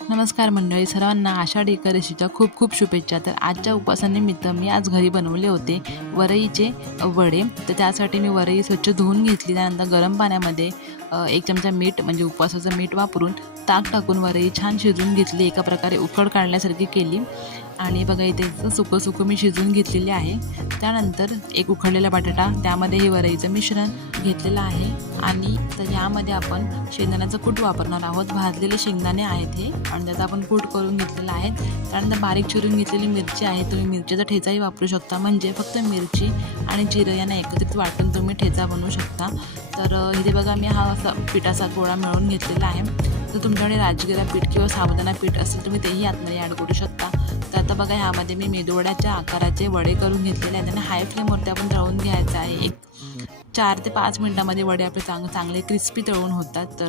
नमस्कार मंडळी, सर्वांना आषाढी एकादशीच्या खूप खूप शुभेच्छा। तर आजच्या उपवासानिमित्त मी आज घरी बनवले होते वरईचे वडे। तर त्यासाठी मी वरई स्वच्छ धुवून घेतली, त्यानंतर गरम पाण्यामध्ये 1 चमचा मीठ म्हणजे उपवासाचं मीठ वापरून ताक टाकून वरई छान शिजवून घेतली, एका प्रकारे उकड काढण्यासारखी केली। आणि बघा इथे सुकं मी शिजवून घेतलेले आहे। त्यानंतर एक उकडलेला बटाटा, त्यामध्ये हे वरईचं मिश्रण घेतलेलं आहे आणि तर यामध्ये आपण शेंगदाण्याचं कूट वापरणार आहोत। भाजलेले शेंगदाणे आहेत हे आणि त्याचा आपण कूट करून घेतलेला आहे। त्यानंतर बारीक चिरून घेतलेली मिरची आहे, तुम्ही मिरचीचा ठेचाही वापरू शकता, म्हणजे फक्त मिरची आणि जिरं यांना एकत्रित वाटून तुम्ही ठेचा बनवू शकता। तर इथे बघा मी हा असा पिठाचा गोळा मिळवून घेतलेला आहे। तर तुमच्याकडे राजगिरा पीठ किंवा साबुदाणा पीठ असेल तुम्ही तेही आतमध्ये ॲड करू शकता। तर आता बघा ह्यामध्ये मी मेदूवड्याच्या आकाराचे वडे करून घेतलेले आहेत, त्यांना हाय फ्लेमवरती आपण तळून घ्यायचं आहे। एक 4 ते 5 मिनिटांमध्ये वडे आपले चांगले क्रिस्पी तळून होतात। तर